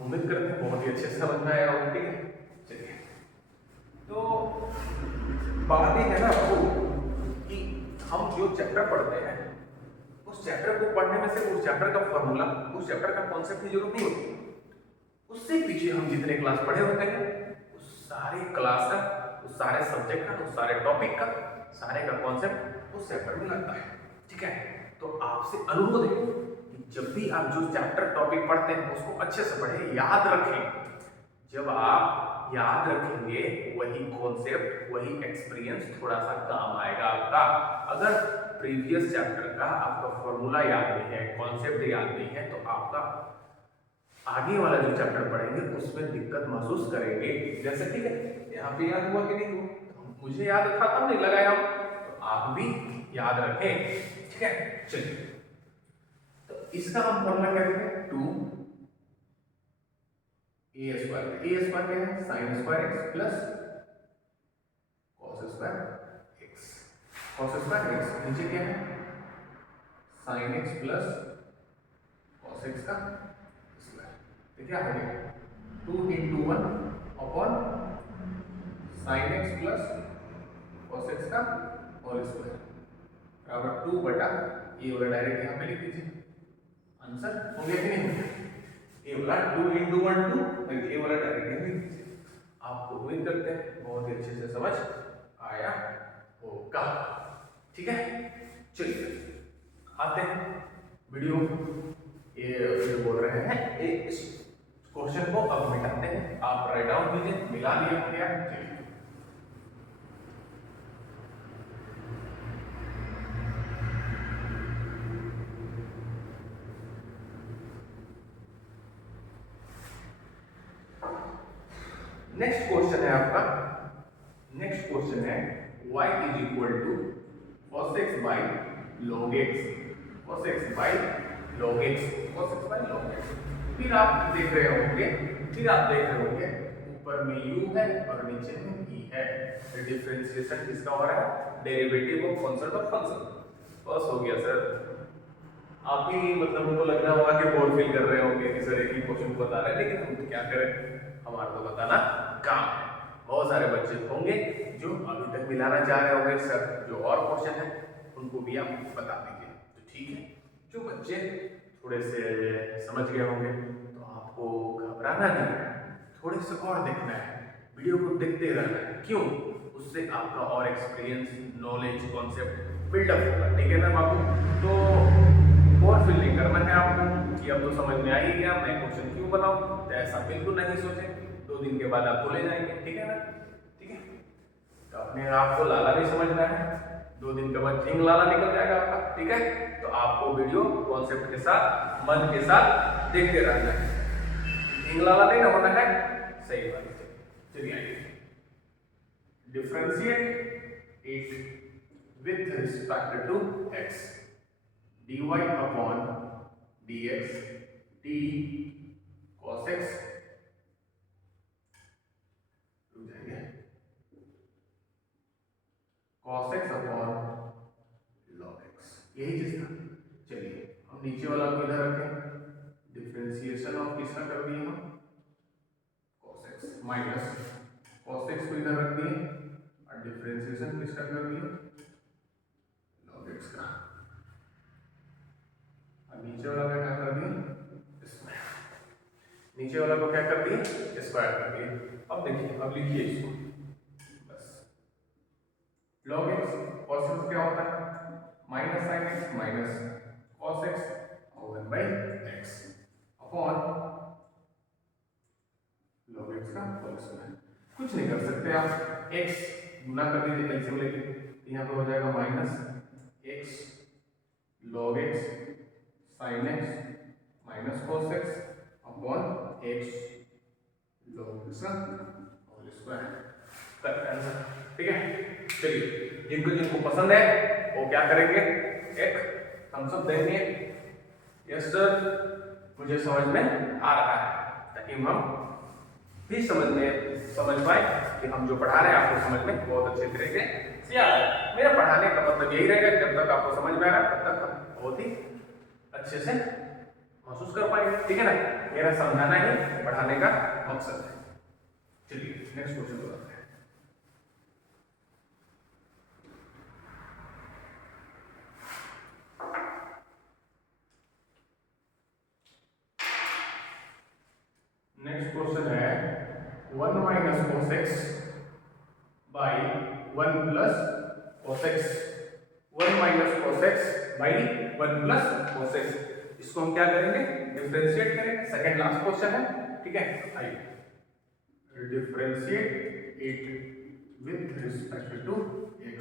उम्मीद करते हैं बहुत ही अच्छे से समझ में आया होगा, ठीक है। चलिए तो बात ये है ना आपको कि हम जो चैप्टर पढ़ते हैं उस चैप्टर को पढ़ने में से उस चैप्टर का फॉर्मूला, उस चैप्टर का कॉन्सेप्ट की जरूरत नहीं होती। उससे पीछे हम जितने क्लास पढ़े होते हैं उस सारे क्लास का, उस सारे सब्जेक्ट का, उस सारे टॉपिक का, सारे का कॉन्सेप्ट उस चैप्टर में लगता है, ठीक है। तो आपसे अनुरोध है कि जब भी आप जो चैप्टर टॉपिक पढ़ते हैं उसको अच्छे से पढ़ें, याद रखें। जब आप याद रखेंगे वही कॉन्सेप्ट, वही एक्सपीरियंस थोड़ा सा काम आएगा आपका। अगर प्रीवियस चैप्टर का आपका फॉर्मूला याद नहीं है, कॉन्सेप्ट याद नहीं है, तो आपका आगे वाला जो चैप्टर पढ़ेंगे उसमें दिक्कत महसूस करेंगे। जैसे ठीक है यहाँ पे याद हुआ कि नहीं हुआ, मुझे याद था तब नहीं लगाया, तो आप भी याद रखें, ठीक है। चलिए तो इसका हम फॉर्मूला क्या देते हैं, 2 a स्क्वायर, a स्क्वायर क्या है, sin square x plus cos square x, cos square x नीचे क्या है, sin x plus cos x का स्क्वायर। तो क्या हो गया 2 into 1 upon sin x plus cos x का होल स्क्वायर बराबर 2 बटा ये वाला डायरेक्ट यहाँ पे लिख दीजिए। आंसर हो गया कि नहीं हो गया, ए वाला 2 into 1 2, ए वाला डायरेक्ट यहाँ लिख दीजिए। आपको उम्मीद करते हैं बहुत ही अच्छे से समझ आया होगा, ठीक है। चलिए आते हैं वीडियो, ये वीडियो बोल रहे हैं इस क्वेश्चन को अब मिटाते हैं। आप राइट डाउन कीजिए, मिला लिया हो गया। चलिए नेक्स्ट क्वेश्चन है आपका, नेक्स्ट क्वेश्चन है y is equal to cos x by log x, cos x by log x, cos x by log x। फिर आप देख रहे होंगे ऊपर में u है और नीचे में e है। डिफरेंशिएशन किसका हो रहा है, derivative of function of function. बस हो गया सर। आप भी मतलब उनको लग रहा होगा कि बोर फील कर रहे होंगे कि सर एक ही क्वेश्चन बता रहे हैं, लेकिन हम तो क्या करें, हमारा तो बताना काम है। बहुत सारे बच्चे होंगे जो अभी तक मिलाना चाह रहे होंगे, सर जो और क्वेश्चन है उनको भी आप बता दीजिए, तो ठीक है। जो बच्चे थोड़े से समझ गए होंगे तो आपको घबराना नहीं है, थोड़े से और देखना है, वीडियो को देखते रहना है। क्यों, उससे आपका और एक्सपीरियंस, नॉलेज, कॉन्सेप्ट बिल्डअप होगा, ठीक है ना बाबू। तो और फील नहीं करना है आपको कि अब तो समझ में आ ही गया, मैं क्वेश्चन क्यों बनाऊं, तो ऐसा बिल्कुल नहीं सोचें। 2 दिन के बाद आप भूले जाएंगे, ठीक है ना? ठीक है, तो अपने आप को लाला नहीं समझना है, 2 दिन के बाद झिंग लाला निकल जाएगा आपका, ठीक है? तो आपको वीडियो कॉन्सेप्ट के साथ, मन के साथ देखते रहना है, झिंग लाला नहीं ना होना है, सही बात है। चलिए आइए, differentiate it with respect to x, dy upon dx t cos x, रुक जाएंगे, cos x upon log x, यही चीज था। चलिए हम नीचे वाला को इधर रखें, डिफरेंशिएशन ऑफ किसका कर दिए हम, cos x minus cos x को इधर रख दिए और डिफरेंशिएशन किसका कर दिए, log x का, और नीचे वाला का क्या कर दिए, स्क्वायर, नीचे वाला को क्या कर दिए, स्क्वायर कर दिए। अब देखिए, अब लिखिए इसको बस, log x cos x क्या होता है, minus sin x minus cos x और 1/x अपॉन log x का होल स्क्वायर। कुछ नहीं कर सकते आप, x गुना कर दीजिए एलसीएम लेके, यहाँ पे हो जाएगा minus x log x sin x minus cos x upon x log x का होल स्क्वायर, करेक्ट आंसर, ठीक है? चलिए, जिनको जिनको पसंद है वो क्या करेंगे, एक थम्स अप देंगे, यस सर मुझे समझ में आ रहा है, ताकि हम भी समझ पाए कि हम जो पढ़ा रहे हैं आपको समझ में बहुत अच्छे तरीके से आ रहा है। मेरा पढ़ाने का मतलब यही रहेगा, जब तक आपको समझ में आ रहा है तब तक हम बहुत ही अच्छे से महसूस कर पाएंगे, ठीक है ना? मेरा समझाना ही पढ़ाने का मकसद है। चलिए नेक्स्ट क्वेश्चन को करते हैं। नेक्स्ट क्वेश्चन है 1 minus cos x by 1 plus cos x, 1 minus cos x by 1 plus cos x, इसको हम क्या करेंगे, डिफरेंशिएट करेंगे, सेकंड लास्ट क्वेश्चन है, ठीक है? आइए, differentiate it with respect to x,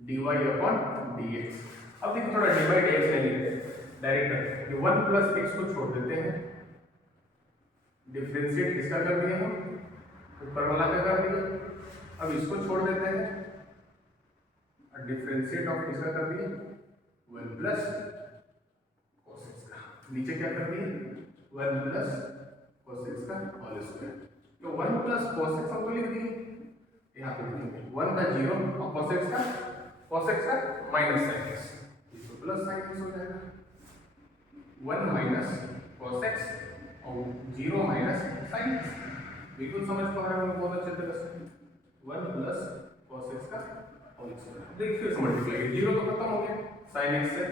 dy upon dx। अब देखिए थोड़ा डिवाइड x नहीं लिखते, डायरेक्ट 1 प्लस x को छोड़ देते हैं, डिफरेंशिएट किसका कर दिया हम, ऊपर वाला का कर दिया, अब इसको छोड़ देते हैं और डिफरेंशिएट ऑफ किसका कर दिया, 1 प्लस cos x का, नीचे क्या कर दिया, 1 प्लस cos x का होल स्क्वायर, तो 1 प्लस cos x हमको लिख दिए, यहाँ पे लिखेंगे 1 का 0 और cos x का माइनस sin x, इसको प्लस sin x हो जाएगा, 1 माइनस cos x और 0 माइनस sin x, बिल्कुल समझ पा रहे हो बहुत अच्छे तरह से, 1 प्लस cos x का होल स्क्वायर, देखिए फिर से मल्टीप्लाई, 0 तो खत्म हो गया, sin x से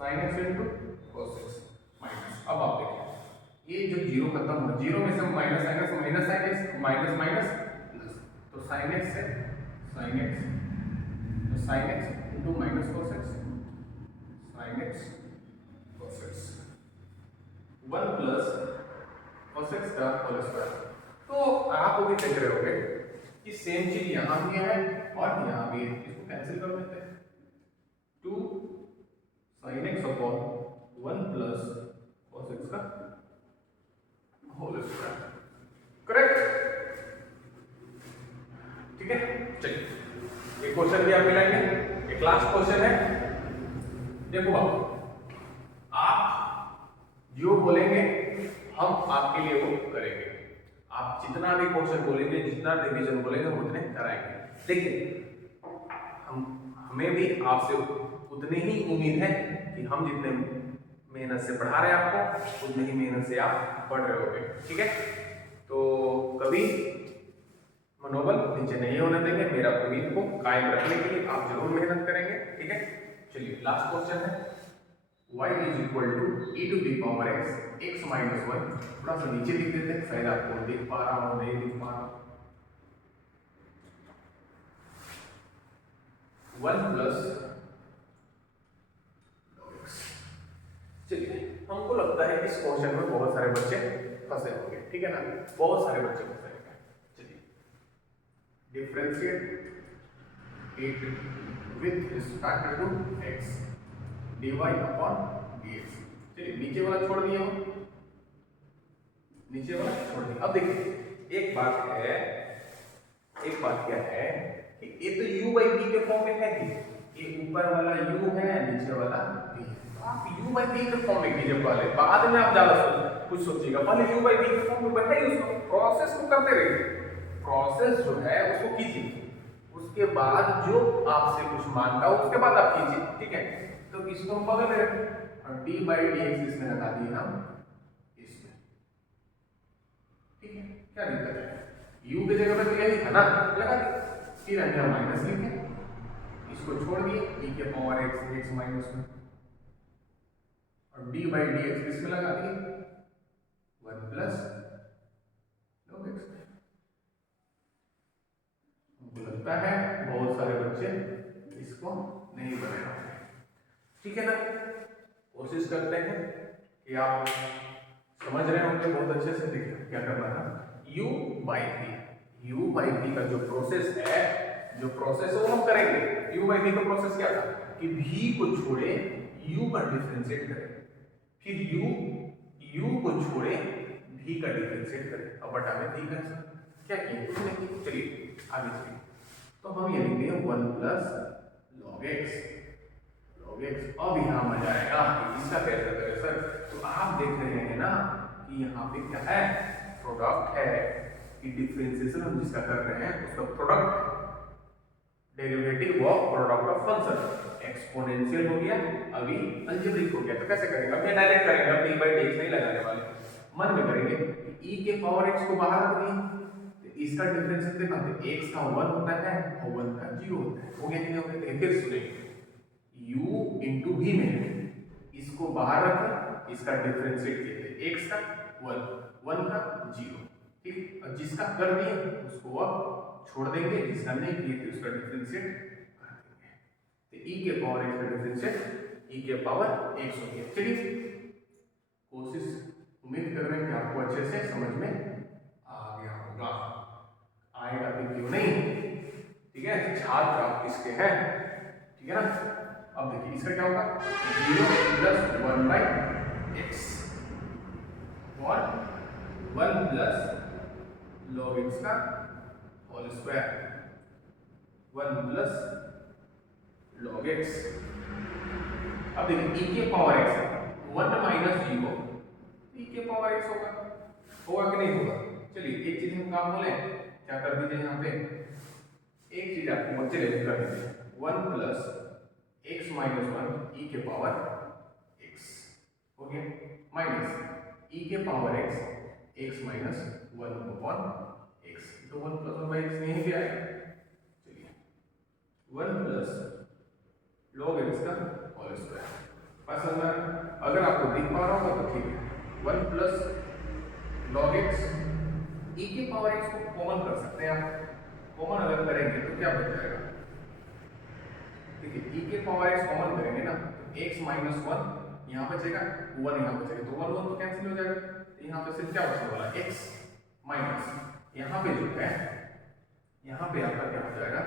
sin x into cos x minus, अब आप देखिए ये जो 0 खत्म हुआ, 0 में से minus sin x minus minus plus, तो sin x से sin x into minus cos x, sin x cos x, 1 plus cos x का होल स्क्वायर। तो आप भी देख रहे होंगे कि सेम चीज यहाँ भी है और यहाँ भी है, इसको कैंसिल कर देते हैं, 2 sin x upon 1 plus cos x का होल स्क्वायर, करेक्ट, ठीक है? चलिए एक क्वेश्चन भी आप मिलाएंगे, एक लास्ट क्वेश्चन है, देखो बाबू, आप जो बोलेंगे हम आपके लिए वो करेंगे, आप जितना भी क्वेश्चन बोलेंगे, जितना रिवीजन बोलेंगे उतने कराएंगे, लेकिन हमें भी आपसे उतनी ही उम्मीद है कि हम जितने मेहनत से पढ़ा रहे हैं आपको, उतनी ही मेहनत से आप पढ़ रहे होंगे, ठीक है? तो कभी मनोबल नीचे नहीं होने देंगे, मेरा उम्मीद को कायम रखने के लिए आप जरूर मेहनत करेंगे, ठीक है? चलिए लास्ट क्वेश्चन है, y is equal to e to the power x minus 1, थोड़ा सा नीचे लिख देते हैं, शायद आपको दिख पा रहा हो, नहीं दिख पा रहा, 1 प्लस log x। चलिए हमको लगता है कि इस क्वेश्चन में बहुत सारे बच्चे फंसे होंगे, ठीक है ना, बहुत सारे बच्चे फंसे होंगे। चलिए, differentiate it with respect to x dy upon dx। चलिए नीचे वाला छोड़ दिया, नीचे वाला छोड़ दिया। अब देखिए एक बात है, एक बात क्या है कि ये तो u by v के फॉर्म में है कि ये ऊपर वाला u है, नीचे वाला v है। तो आप u by v के फॉर्म में कीजिए पहले, बाद में आप ज्यादा कुछ सोचिएगा। पहले u by v के फॉर्म में बैठाइए, उसको प्रोसेस को करते रहिए, प्रोसेस जो है उसको कीजिए, उसके बाद जो आपसे कुछ मांगा उसके बाद आप कीजिए, ठीक है। तो इसको हम बगल में रखें और d by dx इसमें लगा दिए हम इसमें, ठीक है, क्या दिक्कत है, u की जगह पे तो यही था ना, लगा दिए। फिर हमने माइनस लिखे, इसको छोड़ दिए e के पावर x x माइनस में, और d by dx इसमें लगा दिए 1 प्लस log x। मुझे लगता है बहुत सारे बच्चे इसको नहीं बना पाए, ठीक है ना। कोशिश करते हैं कि आप समझ रहे होंगे बहुत अच्छे से। देखिए क्या करना है, u by v का जो प्रोसेस है, जो प्रोसेस वो हम करेंगे। u by v का प्रोसेस क्या था कि v को छोड़े u का डिफरेंशिएट करें, फिर u को छोड़े v का डिफरेंशिएट करें। अब बटा में v का क्या किए, कुछ नहीं किए। चलिए आगे चलिए, तो हम ये लिखेंगे 1 प्लस log x। अब यहाँ मजा आएगा कि इसका कैसे करें सर। तो आप देख रहे हैं ना कि यहाँ पे क्या है, प्रोडक्ट है, कि डिफरेंशिएशन हम जिसका कर रहे हैं उसका product, derivative of product of function exponential हो गया, अभी अलजेब्रिक हो गया। तो कैसे करेंगे, अब ये डायरेक्ट करेंगे, अब d by dx नहीं लगाने वाले, मन में करेंगे कि e के पावर x को बाहर रख दिए, तो इसका डिफरेंशियल देखा तो x का 1 होता है और 1 का 0 होता है, हो गया नहीं हो गया। फिर सुनेंगे u into v में इसको बाहर रखें, इसका डिफरेंशिएट किए x का 1 का 0, ठीक। अब जिसका कर दिए उसको अब छोड़ देंगे, जिसका नहीं किए थे उसका डिफरेंशिएट कर देंगे। तो e के पावर x का डिफरेंशिएट e के पावर x हो गया। चलिए कोशिश, उम्मीद कर रहे हैं कि आपको अच्छे से समझ में आ गया होगा, आएगा भी क्यों नहीं, ठीक है। छात्र आप इसके हैं, ठीक है ना। अब देखिए इसका क्या होगा, 0 प्लस 1 बाई एक्स और 1 प्लस log x का whole square, 1 plus log x। अब देखिए e के पावर x है 1 माइनस 0, e के पावर x होगा कि नहीं होगा। चलिए एक चीज हम काम बोले, क्या कर दीजिए यहाँ पे, एक चीज आपको बच्चे ले कर दीजिए, 1 प्लस x माइनस 1 e के पावर x हो गया, माइनस e के power x minus 1 upon x, तो 1 प्लस 1 बाई x यहीं पे आएगा। चलिए 1 प्लस log x का होल स्क्वायर, पसंद है, अगर आपको दिख पा रहा होगा तो ठीक है। 1 प्लस log x, e के पावर x को कॉमन कर सकते हैं आप, कॉमन अगर करेंगे तो क्या बच जाएगा, देखिए e के पावर x कॉमन करेंगे ना तो x माइनस 1 यहाँ बचेगा, 1 यहाँ बचेगा, तो 1 तो कैंसिल हो जाएगा। तो यहाँ पे सिर्फ क्या बचने वाला, x माइनस यहाँ पे जो है, यहाँ पे आपका क्या हो जाएगा,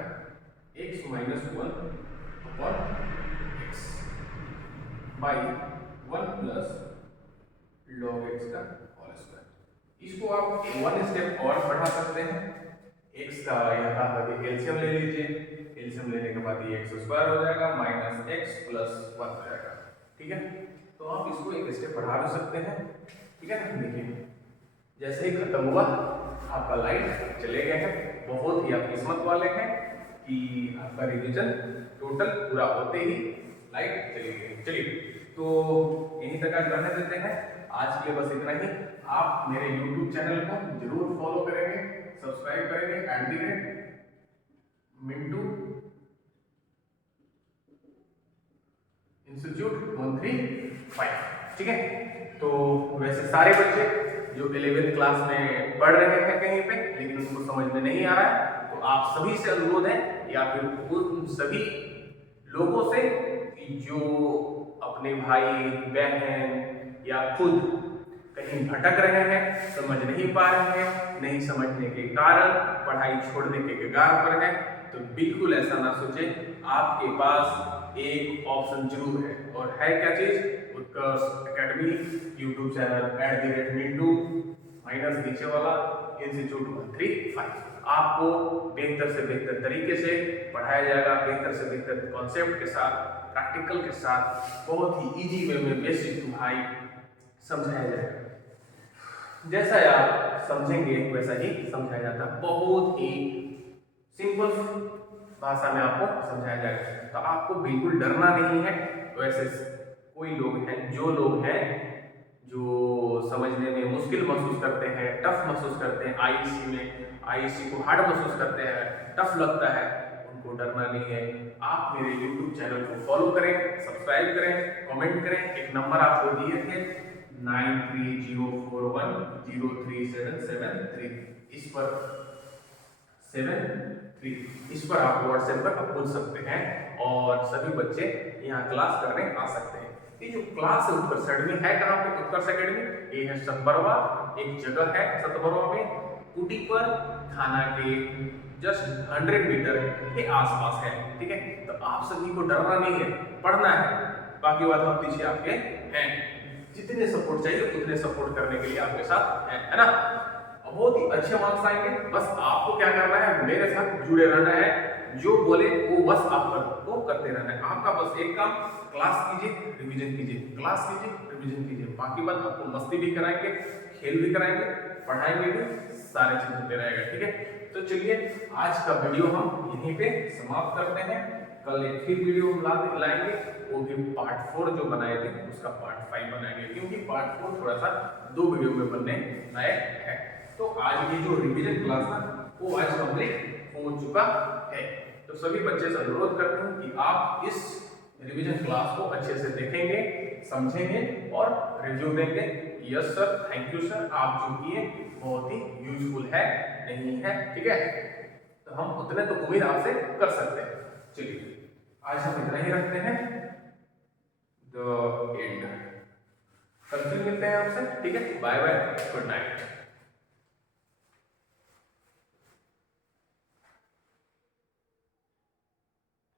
x minus 1 upon x by 1 plus log x का होल स्क्वायर। इसको आप 1 स्टेप और बढ़ा सकते हैं, x का यहाँ पर एलसीएम ले लीजिए, एलसीएम लेने के बाद ये x स्क्वायर हो जाएगा माइनस x प्लस 1 हो जाएगा, ठीक है। तो आप इसको एक स्टेप बढ़ा भी सकते हैं, ठीक है ना। देखिए जैसे ही खत्म हुआ आपका लाइट चले गए हैं, बहुत ही आप किस्मत वाले हैं कि आपका रिवीजन टोटल पूरा होते ही लाइट चली गई। चलिए तो यहीं तक आज रहने देते हैं, आज के लिए बस इतना ही। आप मेरे YouTube चैनल को जरूर फॉलो करेंगे, सब्सक्राइब करेंगे @मिंटू इंस्टीट्यूट 135, ठीक है। तो वैसे सारे बच्चे जो 11th क्लास में पढ़ रहे हैं कहीं पे लेकिन उनको समझ में नहीं आ रहा है, तो आप सभी से अनुरोध है या फिर उन सभी लोगों से जो अपने भाई बहन या खुद कहीं भटक रहे हैं, समझ नहीं पा रहे हैं, नहीं समझने के कारण पढ़ाई छोड़ने के कगार पर हैं, तो बिल्कुल ऐसा ना सोचें। आपके पास एक ऑप्शन जरूर है, और है क्या चीज? Utkarsh academy YouTube channel @mintu minus नीचे वाला इंस्टीट्यूट 135। आपको बेहतर से बेहतर तरीके से पढ़ाया जाएगा, बेहतर से बेहतर कॉन्सेप्ट के साथ, प्रैक्टिकल के साथ, बहुत ही इजी वे में बेसिक टू हाई समझाया जाएगा। जैसा आप समझेंगे वैसा ही समझाया जाता है, बहुत ही सिंपल भाषा में आपको समझाया जाएगा। तो आपको बिल्कुल डरना नहीं है। वैसे कोई लोग हैं, जो समझने में मुश्किल महसूस करते हैं, टफ महसूस करते हैं, आईईसी को हार्ड महसूस करते हैं, टफ लगता है, उनको डरना नहीं है। आप मेरे यूट्यूब चैनल को फॉलो करें, सब्सक्राइब करें, कमेंट करें। एक नंबर आपको दिए थे 9304103773, इस पर 73 इस पर आप व्हाट्सएप पर पूछ सकते हैं, और सभी बच्चे यहाँ क्लास करने आ सकते हैं। ये जो क्लास है उत्कर्ष एकेडमी है कहाँ पे? उत्कर्ष एकेडमी ये है सतबरवा, एक जगह है सतबरवा में, कुटी पर थाना के जस्ट 100 मीटर के आसपास है। ठीक है, तो आप सभी को डरना नहीं है, पढ़ना है, बाकी बात हम पीछे आपके हैं। जितने सपोर्ट चाहिए उतने सपोर्ट करने के लिए आपके साथ है ना? बहुत ही अच्छे मार्क्स आएंगे। बस आपको क्या करना है, मेरे साथ जुड़े रहना है, जो बोले वो बस आप वो करते रहना है। आपका बस एक काम, क्लास कीजिए, रिवीजन कीजिए, क्लास कीजिए, रिवीजन कीजिए। बाकी बात आपको मस्ती भी कराएंगे, खेल भी कराएंगे, पढ़ाएंगे भी, सारे चीज होते रहेगा। ठीक है, तो चलिए आज का वीडियो हम यहीं पे समाप्त करते हैं। कल एक फिर वीडियो हम लाएंगे, वो भी पार्ट 4 जो बनाए थे उसका पार्ट 5 बनाएंगे, क्योंकि पार्ट 4 थोड़ा सा 2 वीडियो में बनने लायक है। तो आज की जो रिवीजन क्लास था वो आज कंप्लीट हो चुका है। तो सभी बच्चे से अनुरोध करते हैं कि आप इस रिवीजन क्लास को अच्छे से देखेंगे, समझेंगे और रिव्यू देंगे। Yes sir, thank you sir, आप जो किए बहुत ही यूजफुल है, नहीं है? ठीक है, तो हम उतने तो उम्मीद आपसे कर सकते हैं। चलिए आज हम इतना ही रखते हैं, द एंड। कल फिर मिलते हैं आपसे। ठीक है, बाय बाय, गुड नाइट।